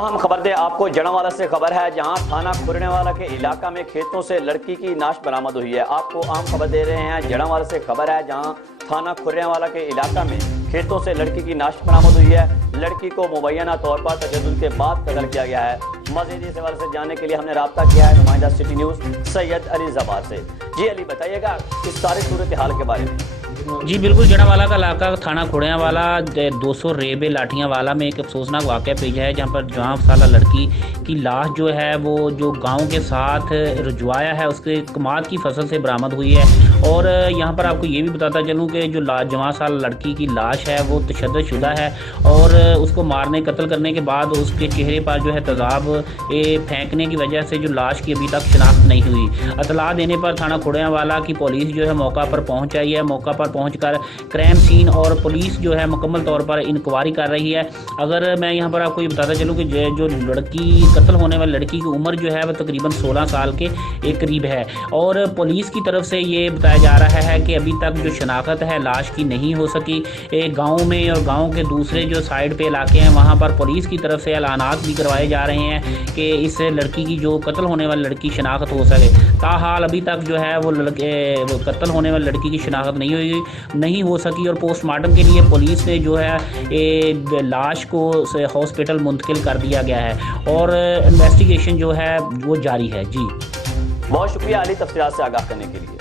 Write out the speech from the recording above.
اہم خبر دیں آپ کو جڑانوالہ سے خبر ہے، جہاں تھانہ کھڑریانوالہ کے علاقہ میں کھیتوں سے لڑکی کی نعش برآمد ہوئی ہے۔ آپ کو اہم خبر دے رہے ہیں، جڑانوالہ سے خبر ہے، جہاں تھانہ کھڑریانوالہ کے علاقہ میں کھیتوں سے لڑکی کی نعش برآمد ہوئی ہے۔ لڑکی کو مبینہ طور پر تشدد کے بعد قتل کیا گیا ہے۔ مزید اس حوالے سے جاننے کے لیے ہم نے رابطہ کیا ہے نمائندہ سٹی نیوز سید علی زبار سے۔ جی علی، بتائیے گا اس ساری صورتحال کے بارے میں۔ جی بالکل، جڑانوالہ کا علاقہ تھانہ کھڑریانوالہ 200 ریبے لاٹھیانوالہ میں ایک افسوسناک واقعہ پیش ہے، جہاں سالہ لڑکی کی لاش جو ہے وہ جو گاؤں کے ساتھ رجوایا ہے اس کے کماد کی فصل سے برآمد ہوئی ہے۔ اور یہاں پر آپ کو یہ بھی بتاتا چلوں کہ جو جوان سالہ لڑکی کی لاش ہے وہ تشدد شدہ ہے، اور اس کو مارنے قتل کرنے کے بعد اس کے چہرے پر جو ہے تیزاب پھینکنے کی وجہ سے جو لاش کی ابھی تک شناخت نہیں ہوئی۔ اطلاع دینے پر تھانہ کھڑریانوالہ کی پولیس جو ہے موقع پر پہنچ آئی ہے۔ موقع پر پہنچ کر کرائم سین اور پولیس جو ہے مکمل طور پر انکوائری کر رہی ہے۔ اگر میں یہاں پر آپ کو یہ بتاتا چلوں کہ جو لڑکی قتل ہونے والی لڑکی کی عمر جو ہے وہ تقریباً 16 سال کے قریب ہے، اور پولیس کی طرف سے یہ بتایا جا رہا ہے کہ ابھی تک جو شناخت ہے لاش کی نہیں ہو سکی۔ گاؤں میں اور گاؤں کے دوسرے جو سائڈ پہ علاقے ہیں وہاں پر پولیس کی طرف سے اعلانات بھی کروائے جا رہے ہیں کہ اس لڑکی کی جو قتل ہونے والی لڑکی شناخت ہو سکے۔ تاحال ابھی تک جو ہے وہ قتل ہونے والی لڑکی کی شناخت نہیں ہو سکی، اور پوسٹ مارٹم کے لیے پولیس نے جو ہے لاش کو ہاسپٹل منتقل کر دیا گیا ہے، اور انویسٹیگیشن جو ہے وہ جاری ہے۔ جی بہت شکریہ علی، تفصیلات سے آگاہ کرنے کے لیے۔